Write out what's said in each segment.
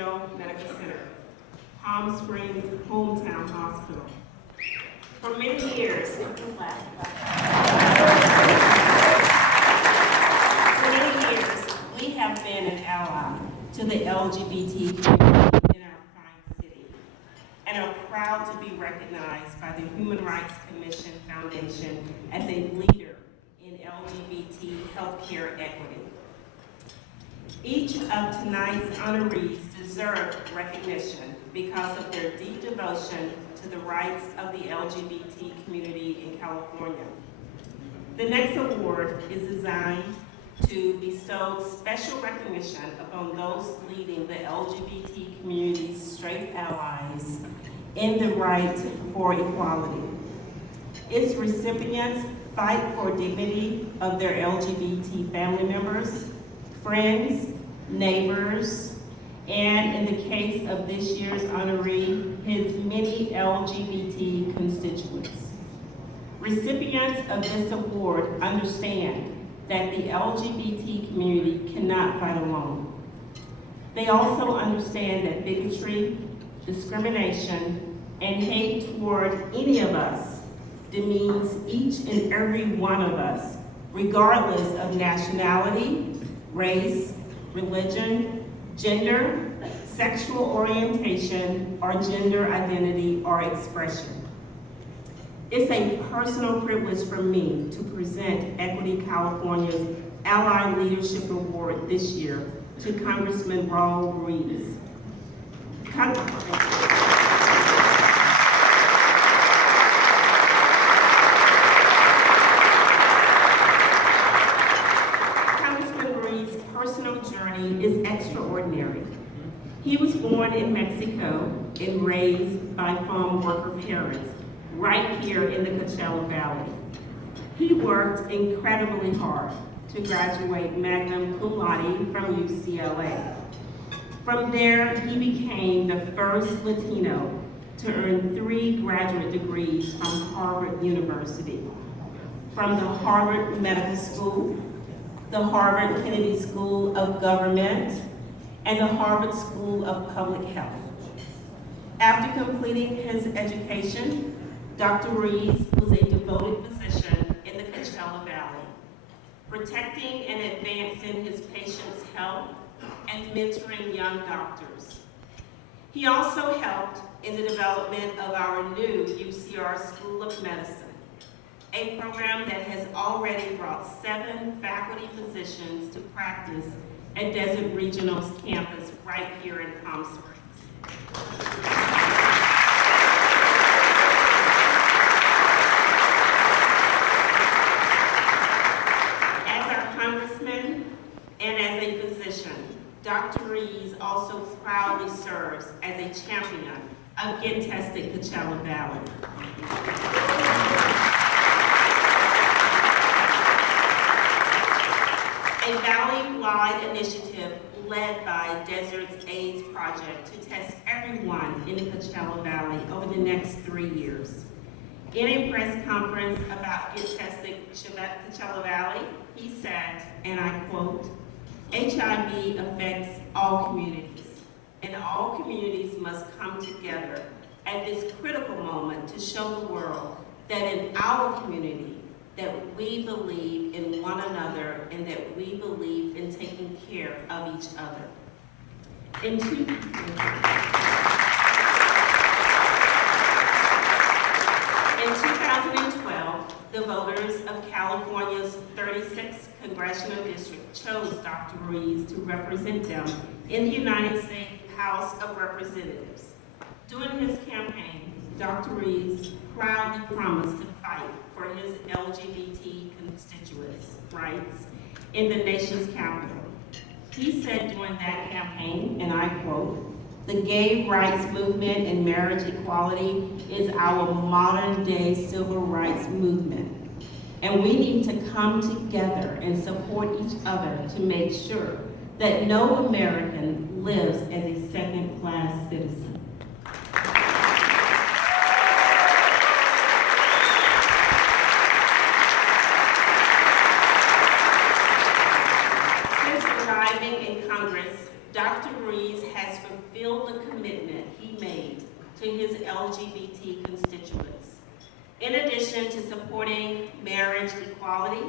Regional Medical Center, Palm Springs Hometown Hospital. For many years, we have been an ally to the LGBT community in our fine city and are proud to be recognized by the Human Rights Commission Foundation as a leader in LGBT healthcare equity. Each of tonight's honorees deserve recognition because of their deep devotion to the rights of the LGBT community in California. The next award is designed to bestow special recognition upon those leading the LGBT community's straight allies in the right for equality. Its recipients fight for dignity of their LGBT family members, friends, neighbors, and in the case of this year's honoree, his many LGBT constituents. Recipients of this award understand that the LGBT community cannot fight alone. They also understand that bigotry, discrimination, and hate toward any of us demeans each and every one of us, regardless of nationality, race, religion, gender, sexual orientation, or gender identity or expression. It's a personal privilege for me to present Equity California's Ally Leadership Award this year to Congressman Raul Ruiz. Congressman Ruiz's personal journey is extraordinary. He was born in Mexico and raised by farm worker parents right here in the Coachella Valley. He worked incredibly hard to graduate magna cum laude from UCLA. From there, he became the first Latino to earn 3 graduate degrees from Harvard University, from the Harvard Medical School, the Harvard Kennedy School of Government, and the Harvard School of Public Health. After completing his education, Dr. Ruiz was a devoted physician in the Coachella Valley, protecting and advancing his patients' health and mentoring young doctors. He also helped in the development of our new UCR School of Medicine, a program that has already brought 7 faculty physicians to practice at Desert Regional's campus right here in Palm Springs. And as a physician, Dr. Ruiz also proudly serves as a champion of Get Tested Coachella Valley. A valley-wide initiative led by Desert's AIDS Project to test everyone in the Coachella Valley over the next 3 years. In a press conference about Get Tested Coachella Valley, he said, and I quote, "HIV affects all communities, and all communities must come together at this critical moment to show the world that in our community, that we believe in one another and that we believe in taking care of each other." In 2012, the voters of California's 36th Congressional District chose Dr. Ruiz to represent them in the United States House of Representatives. During his campaign, Dr. Ruiz proudly promised to fight for his LGBT constituents' rights in the nation's capital. He said during that campaign, and I quote, "The gay rights movement and marriage equality is our modern-day civil rights movement. And we need to come together and support each other to make sure that no American lives as a second-class citizen." Since arriving in Congress, Dr. Ruiz has fulfilled addition to supporting marriage equality,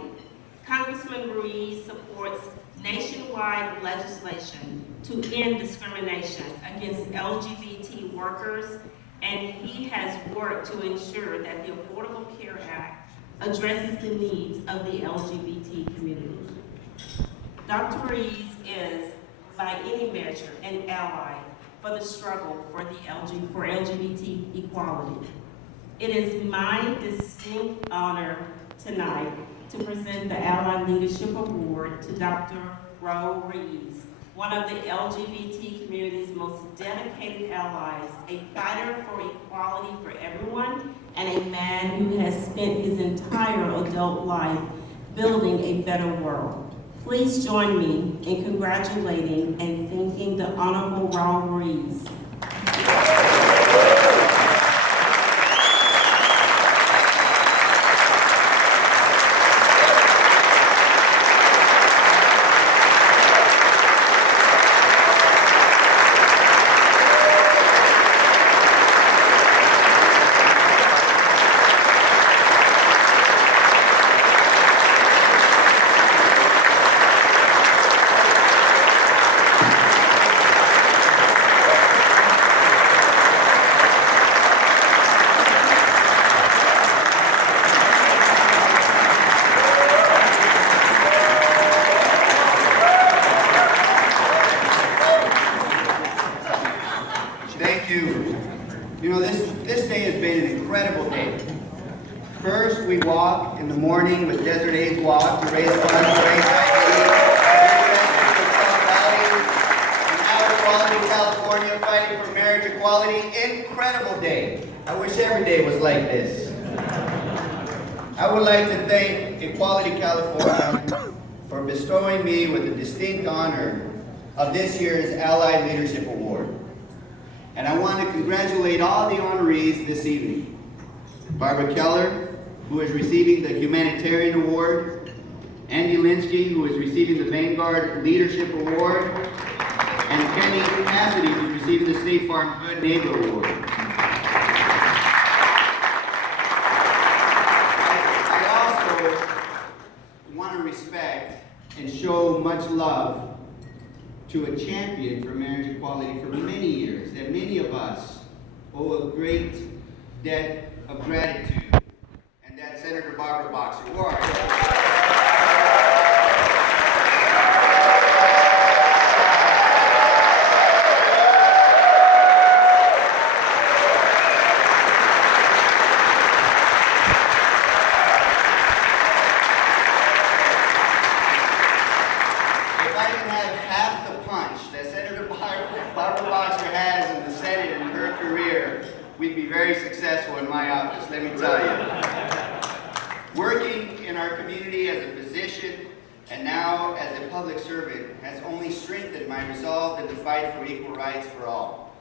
Congressman Ruiz supports nationwide legislation to end discrimination against LGBT workers, and he has worked to ensure that the Affordable Care Act addresses the needs of the LGBT community. Dr. Ruiz is, by any measure, an ally for the struggle for LGBT equality. It is my distinct honor tonight to present the Ally Leadership Award to Dr. Raul Ruiz, one of the LGBT community's most dedicated allies, a fighter for equality for everyone, and a man who has spent his entire adult life building a better world. Please join me in congratulating and thanking the Honorable Raul Ruiz. This day has been an incredible day. First, we walk in the morning with Desert Aids Walk to raise funds for HIV. And now we're all in California fighting for marriage equality. Incredible day. I wish every day was like this. I would like to thank Equality California for bestowing me with the distinct honor of this year's Allied Leadership Award. And I want to congratulate all the honorees this evening. Barbara Keller, who is receiving the Humanitarian Award, Andy Linsky, who is receiving the Vanguard Leadership Award, and Kenny Cassidy, who is receiving the State Farm Good Neighbor Award. I also want to respect and show much love to a champion for marriage equality for many years, that many of us owe a great debt of gratitude, and that's Senator Barbara Boxer Ward. We'd be very successful in my office, let me tell you. Working in our community as a physician and now as a public servant has only strengthened my resolve in the fight for equal rights for all.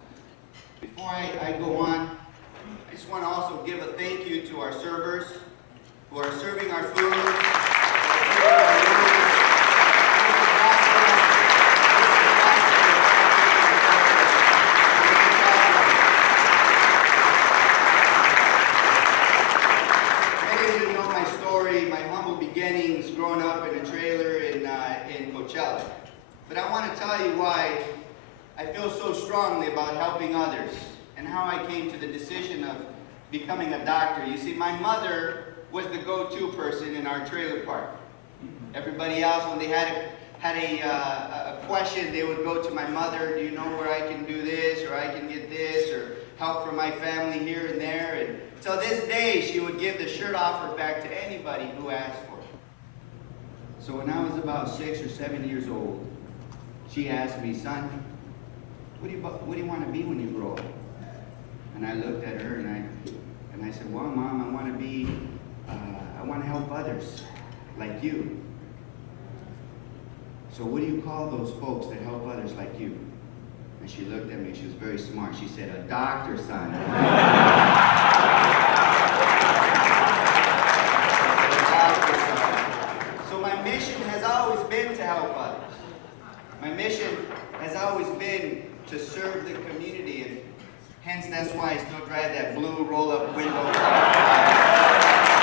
Before I go on, I just want to also give a thank you to our servers who are serving our food. Growing up in a trailer in Coachella. But I want to tell you why I feel so strongly about helping others and how I came to the decision of becoming a doctor. You see, my mother was the go-to person in our trailer park. Everybody else, when they had a question, they would go to my mother. Do you know where I can do this, or I can get this, or help for my family here and there? And till this day, she would give the shirt offer back to anybody who asked for it. So when I was about 6 or 7 years old, she asked me, son, what do you want to be when you grow up? And I looked at her and I said, well, Mom, I want to help others like you. So what do you call those folks that help others like you? And she looked at me, she was very smart. She said, a doctor, son. My mission has always been to help others. My mission has always been to serve the community, and hence that's why I still drive that blue roll-up window car.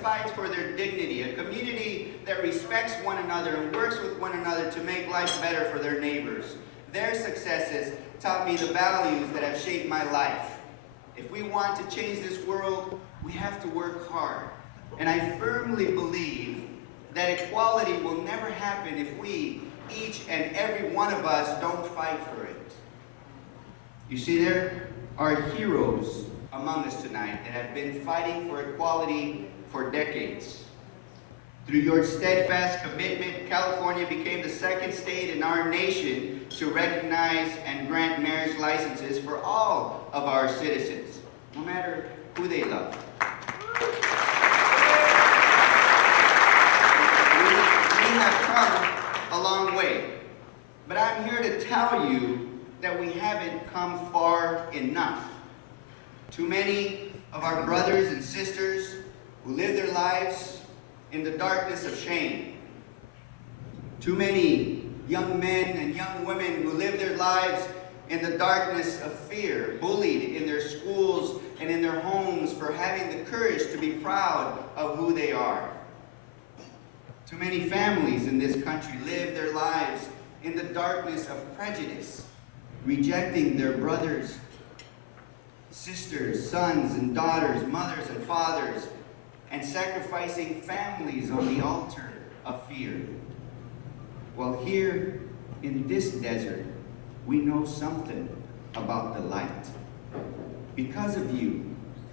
that fights for their dignity, a community that respects one another and works with one another to make life better for their neighbors. Their successes taught me the values that have shaped my life. If we want to change this world, we have to work hard. And I firmly believe that equality will never happen if we, each and every one of us, don't fight for it. You see, there are heroes among us tonight that have been fighting for equality for decades. Through your steadfast commitment, California became the second state in our nation to recognize and grant marriage licenses for all of our citizens, no matter who they love. We have come a long way, but I'm here to tell you that we haven't come far enough. Too many of our brothers and sisters who live their lives in the darkness of shame. Too many young men and young women who live their lives in the darkness of fear, bullied in their schools and in their homes for having the courage to be proud of who they are. Too many families in this country live their lives in the darkness of prejudice, rejecting their brothers, sisters, sons and daughters, mothers and fathers, and sacrificing families on the altar of fear. Well, here in this desert, we know something about the light. Because of you,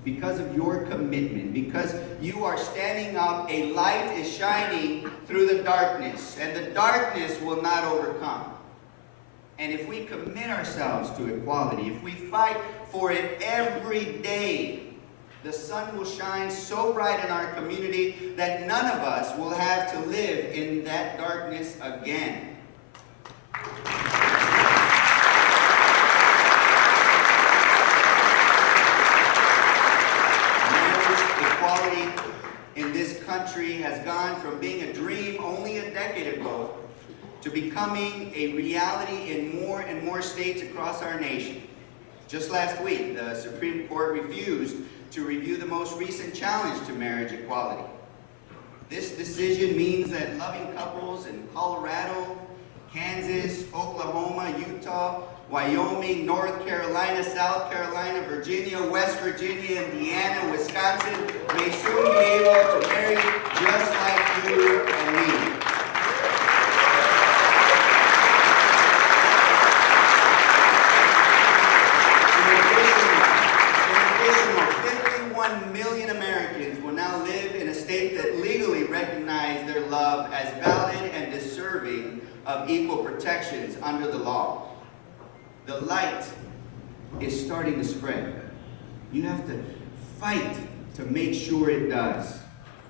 because of your commitment, because you are standing up, a light is shining through the darkness, and the darkness will not overcome. And if we commit ourselves to equality, if we fight for it every day, the sun will shine so bright in our community that none of us will have to live in that darkness again. Marriage equality in this country has gone from being a dream only a decade ago to becoming a reality in more and more states across our nation. Just last week, the Supreme Court refused to review the most recent challenge to marriage equality. This decision means that loving couples in Colorado, Kansas, Oklahoma, Utah, Wyoming, North Carolina, South Carolina, Virginia, West Virginia, Indiana, Wisconsin may soon be able to marry just like you and me. Of equal protections under the law. The light is starting to spread. You have to fight to make sure it does.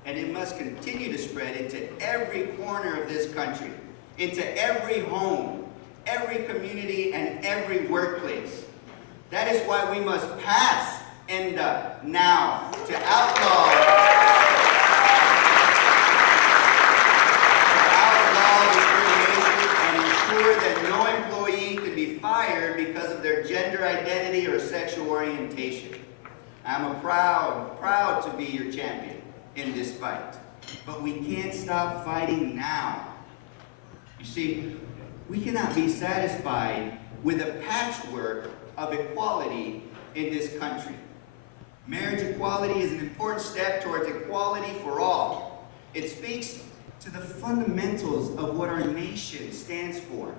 And it must continue to spread into every corner of this country, into every home, every community, and every workplace. That is why we must pass ENDA now to outlaw that no employee can be fired because of their gender identity or sexual orientation. I'm proud to be your champion in this fight. But we can't stop fighting now. You see, we cannot be satisfied with a patchwork of equality in this country. Marriage equality is an important step towards equality for all. It speaks to the fundamentals of what our nation stands for.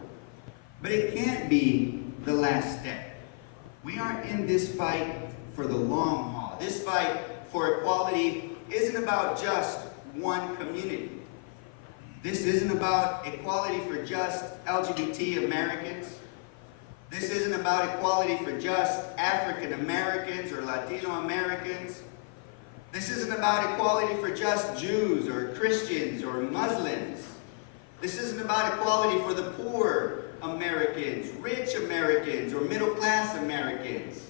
But it can't be the last step. We aren't in this fight for the long haul. This fight for equality isn't about just one community. This isn't about equality for just LGBT Americans. This isn't about equality for just African Americans or Latino Americans. This isn't about equality for just Jews or Christians or Muslims. This isn't about equality for the poor Americans, rich Americans, or middle-class Americans.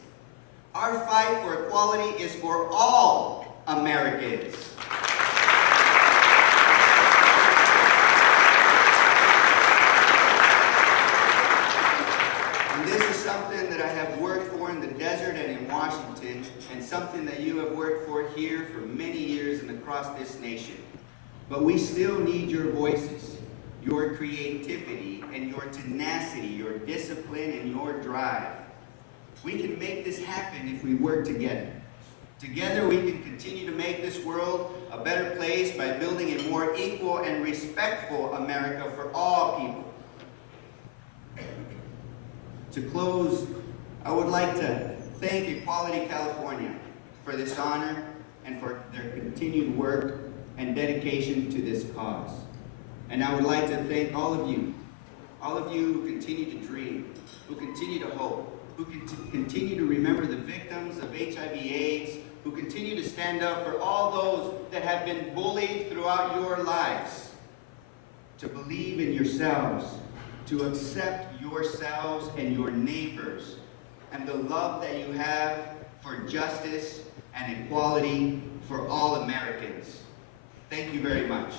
Our fight for equality is for all Americans. And this is something that I have worked for in the desert and in Washington, and something that you have worked for here for many years and across across this nation. But we still need your voices, your creativity, and your tenacity, your discipline, and your drive. We can make this happen if we work together. Together we can continue to make this world a better place by building a more equal and respectful America for all people. To close, I would like to thank Equality California for this honor and for their continued work and dedication to this cause. And I would like to thank all of you who continue to dream, who continue to hope, who continue to remember the victims of HIV/AIDS, who continue to stand up for all those that have been bullied throughout your lives, to believe in yourselves, to accept yourselves and your neighbors, and the love that you have for justice and equality for all Americans. Thank you very much.